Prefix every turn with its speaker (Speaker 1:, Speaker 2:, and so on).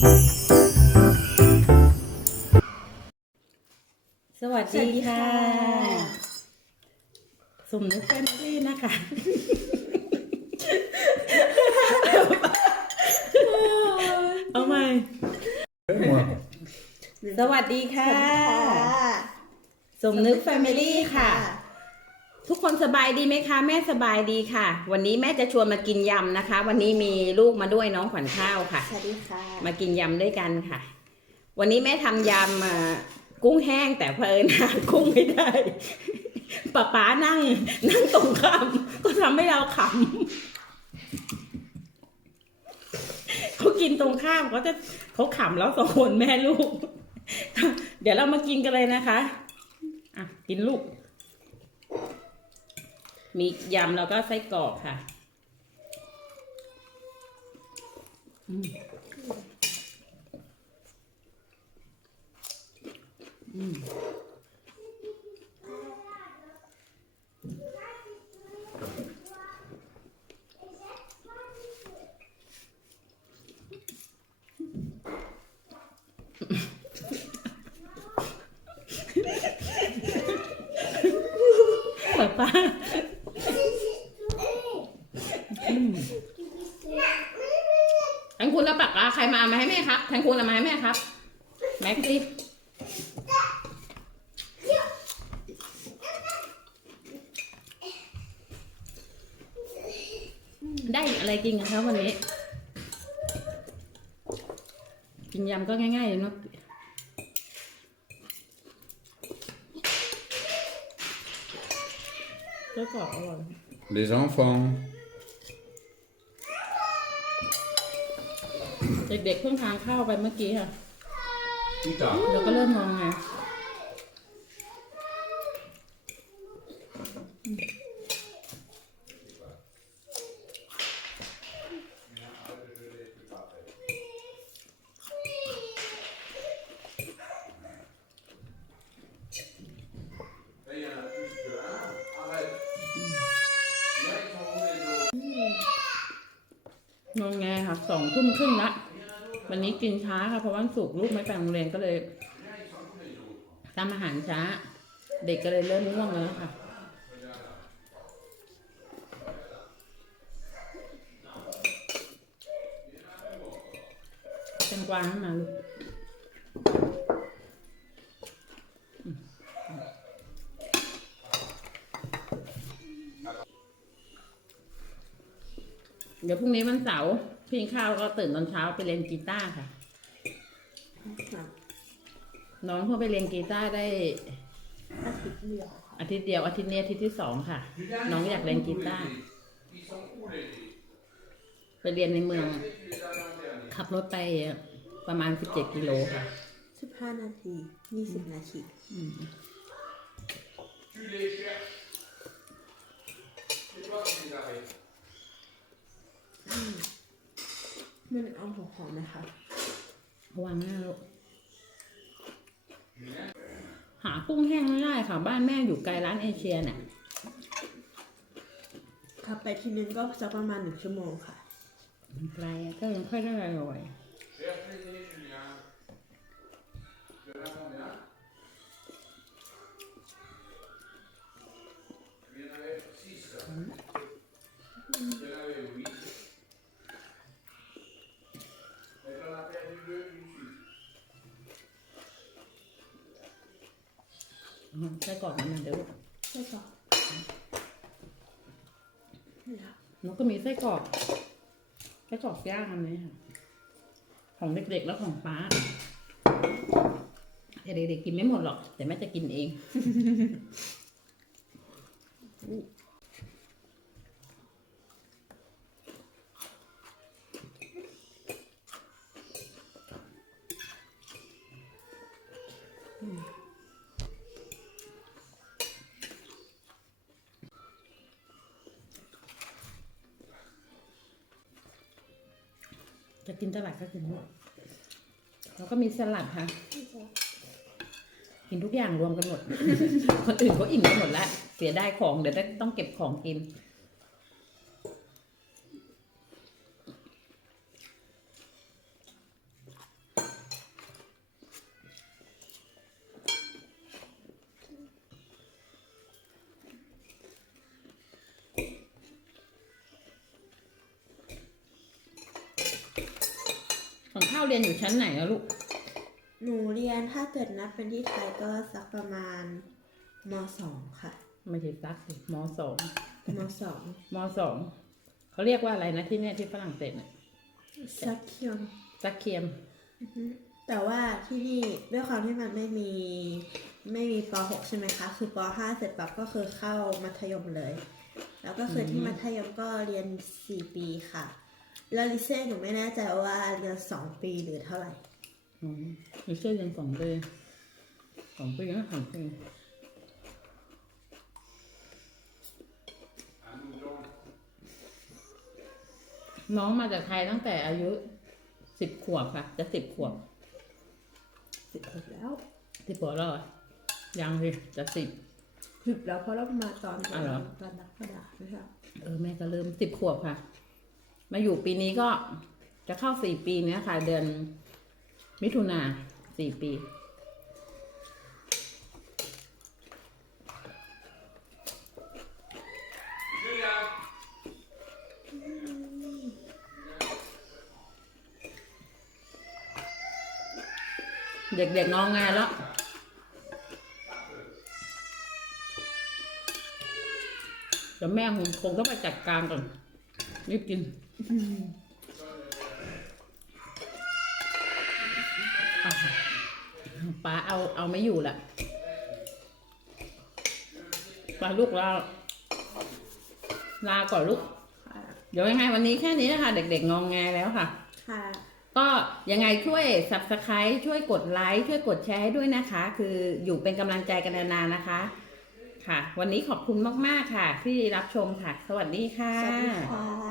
Speaker 1: สวัสดีค่ะสมนึกแฟมิลี่นะคะเอาใหม่
Speaker 2: Moi.
Speaker 1: สวัสดีค่ะ สมนึกแฟมิลี่ค่ะ ทุกคนสบายดีไหมคะ แม่สบายดีค่ะ วันนี้แม่จะชวนมากินยำนะคะ วันนี้มีลูกมาด้วยน้องขวัญข้าวค่ะ
Speaker 3: สวัสดีค่ะ
Speaker 1: มากินยำด้วยกันค่ะ วันนี้แม่ทำยำอ่ากุ้งแห้งแต่เพลินหากุ้งไม่ได้ป้าป๋านั่ง นั่งตรงข้ามก็ทำให้เราขำเขากินตรงข้ามเขาจะเขาขำแล้วสองคนแม่ลูก เดี๋ยวเรามากินกันเลยนะคะอะกินลูก มียำแล้วก็ไส้กรอกค่ะป้าป้าแทงคุณแล้วปากกาใคร มามาให้แม่ครับแทงคุณเอามาให้แม่ครับ แม็กซี่ได้อะไรกินกันครับวันนี้ กินยำก็ง่ายๆเนาะไส้กรอกอร่อย
Speaker 2: Les enfants.
Speaker 1: เด็กๆเพิ่งทานข้าวไปเมื่อกี้ค่ะ
Speaker 2: Putain.
Speaker 1: เราก็เริ่มมองไง งงไงค่ะสองทุ่มครึ่งละวันนี้กินช้าค่ะเพราะวันศุกร์ลูกไม่ไปโรงเรียนก็เลยทำอาหารช้า เด็กก็เลยเริ่มง่วงแล้วค่ะแตงกวาให้มาลูก เดี๋ยวพรุ่งนี้วันเสาร์พี่ข้าวก็ตื่นตอนเช้าไปเรียนกีตาร์ค่ะ น้องเพิ่งไปเรียนกีตาร์ได้
Speaker 3: อาทิตย์เดียวค่ะ
Speaker 1: อาทิตย์เดียวอาทิตย์นี้อาทิตย์ที่สองค่ะ น้องอยากเรียนกีตาร์ไปเรียนในเมือง ขับรถไปประมาณ17กิโลค่ะ
Speaker 3: สิบห้านาทียี่สิบนาที
Speaker 2: Tu les cherches. C'est toi qui les arrêtes.
Speaker 3: มันเอา หัวหอมไหมคะ
Speaker 1: วางหน้าลูกหากุ้งแห้งไม่ได้ค่ะ บ้านแม่อยู่ไกลร้านเอเชียเนี่ย
Speaker 3: ขับไปทีนึงก็จะประมาณหนึ่งชั่วโมงค่ะ
Speaker 1: ไกลก็ยังค่อยได้อร่อย อืมไส้กรอกมันมาเดี๋ยวลูก
Speaker 3: ใช่ค่ะนี่ค่ะ
Speaker 1: มันก็มีไส้กรอกไส้กรอกย่างอันนี้ค่ะ ของเด็กๆแล้วของป้าแต่เด็กๆกินไม่หมดหรอก แต่แม่จะกินเอง จะกินสลัดก็กินแล้วก็มีสลัดค่ะ กินทุกอย่างรวมกันหมด คนอื่นเขาอิ่มกันหมดแล้ว เสียได้ของเดี๋ยวต้องเก็บของกิน ข้าวเรียนอยู่ชั้นไหนอะลูก
Speaker 3: หนูเรียนถ้าเกิดนับเป็นที่ไทยก็สักประมาณมสองค่ะ
Speaker 1: ไม่ใช่ซักสิมสอง
Speaker 3: มสอง
Speaker 1: มสองเขาเรียกว่าอะไรนะที่เนี่ยที่ฝรั่งเศสเนี่ย
Speaker 3: สักเคียง
Speaker 1: ซักเคียม
Speaker 3: อือฮึแต่ว่าที่นี่ด้วยความที่มันไม่มีไม่มีป .6 ใช่ไหมคะ คือป .5 เสร็จปั๊บก็คือเข้ามัธยมเลย แล้วก็คือที่มัธยมก็เรียน 4 ปีค่ะ แล้วลิเซ่หนูไม่แน่ใจว่าเรียน2ปีหรือเท่าไหร่
Speaker 1: อืมมีเชื่อเรียนสองปีสองปีนะสองปี
Speaker 2: An ungdom.
Speaker 1: น้องมาจากไทยตั้งแต่อายุสิบขวบค่ะ จะสิบขวบ
Speaker 3: สิบหกแล้ว
Speaker 1: สิบขวบแล้วเหรอยังสิจะสิบ
Speaker 3: สิบแล้วเพราะเรามาตอน
Speaker 1: อ๋อเหรอ
Speaker 3: ตอนนักกระดาษไม่ใช่เหรอ
Speaker 1: เออแม่ก็เริ่มสิบขวบค่ะ มาอยู่ปีนี้ก็จะเข้าสี่ปีเนี้ยค่ะ เดือนมิถุนาสี่ปี เด็กๆงองแงแล้วเดี๋ยวแม่คงต้องไปจัดการก่อนรีบกิน อะป้าเอาเอาไม่อยู่ละป้าลูกลาลาก่อนลูก
Speaker 3: ค่ะ
Speaker 1: เดี๋ยวยังไงวันนี้แค่นี้นะคะ เด็กๆงองแงแล้วค่ะ
Speaker 3: ค่ะ
Speaker 1: ก็ยังไงช่วย subscribe ช่วยกดไลค์ช่วยกดแชร์ให้ด้วยนะคะ คืออยู่เป็นกำลังใจกันนานๆนะคะ ค่ะ วันนี้ขอบคุณมากๆค่ะ ที่รับชมค่ะ สวัสดีค่ะ
Speaker 3: สวัสดีค่ะ